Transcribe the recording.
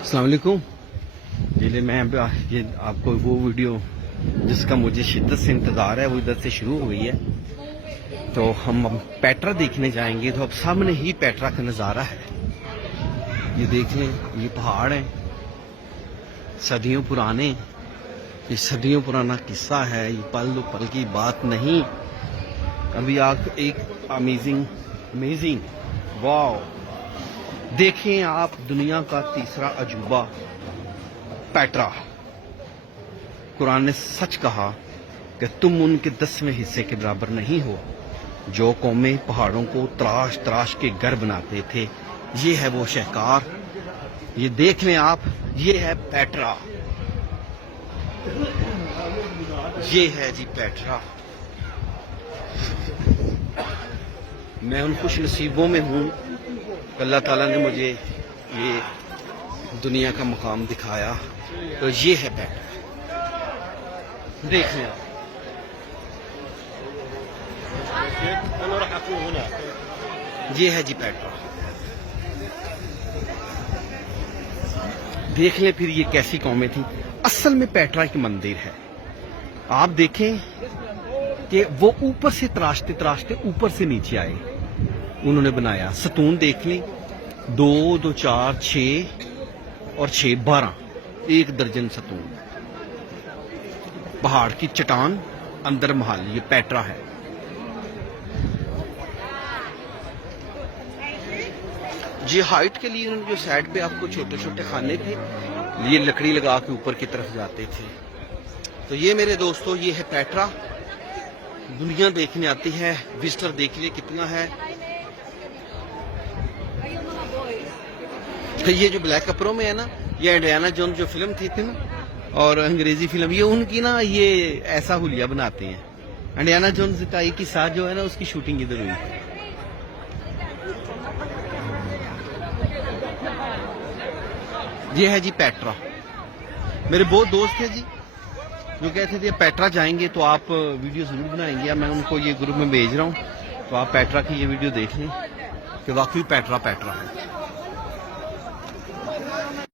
السلام علیکم جی میں یہ آپ کو وہ ویڈیو جس کا مجھے شدت سے انتظار ہے وہ ادھر سے شروع ہوئی ہے، تو ہم پیٹرا دیکھنے جائیں گے۔ تو اب سامنے ہی پیٹرا کا نظارہ ہے، یہ دیکھ لیں، یہ پہاڑ ہیں صدیوں پرانے، یہ صدیوں پرانا قصہ ہے، یہ پل دو پل کی بات نہیں۔ ابھی آپ ایک امیزنگ واو دیکھیں آپ، دنیا کا تیسرا عجوبہ پیٹرا۔ قرآن نے سچ کہا کہ تم ان کے 10ویں حصے کے برابر نہیں ہو جو قومیں پہاڑوں کو تراش تراش کے گھر بناتے تھے۔ یہ ہے وہ شہکار، یہ دیکھ لیں آپ، یہ ہے پیٹرا، یہ ہے جی پیٹرا۔ میں ان خوش نصیبوں میں ہوں کہ اللہ تعالیٰ نے مجھے یہ دنیا کا مقام دکھایا۔ تو یہ ہے پیٹرا، دیکھ لیں آپ، یہ ہے جی پیٹرا۔ دیکھ لیں پھر یہ کیسی قومیں تھیں۔ اصل میں پیٹرا ایک مندر ہے، آپ دیکھیں کہ وہ اوپر سے تراشتے تراشتے اوپر سے نیچے آئے، انہوں نے بنایا۔ ستون دیکھ لیں، 2 2 4 6 اور 6 12، 1 درجن ستون۔ پہاڑ کی چٹان، اندر محل، یہ پیٹرا ہے۔ یہ ہائٹ کے لیے انہوں نے جو سائڈ پہ آپ کو چھوٹے چھوٹے خانے تھے، یہ لکڑی لگا کے اوپر کی طرف جاتے تھے۔ تو یہ میرے دوستو، یہ ہے پیٹرا۔ دنیا دیکھنے آتی ہے، وزٹر دیکھ لیے کتنا ہے۔ یہ جو بلیک کپڑوں میں ہے نا، یہ انڈیانا جون جو فلم تھی نا، اور انگریزی فلم، یہ ان کی نا، یہ ایسا حلیہ بناتے ہیں۔ انڈیانا جونز کا ایک حصہ جو ہے نا، اس کی شوٹنگ ادھر ہوئی تھی۔ یہ ہے جی پیٹرا۔ میرے بہت دوست تھے جی جو کہتے تھے پیٹرا جائیں گے تو آپ ویڈیو ضرور بنائیں گے، میں ان کو یہ گروپ میں بھیج رہا ہوں، تو آپ پیٹرا کی یہ ویڈیو دیکھ لیں کہ واقعی پیٹرا ہے۔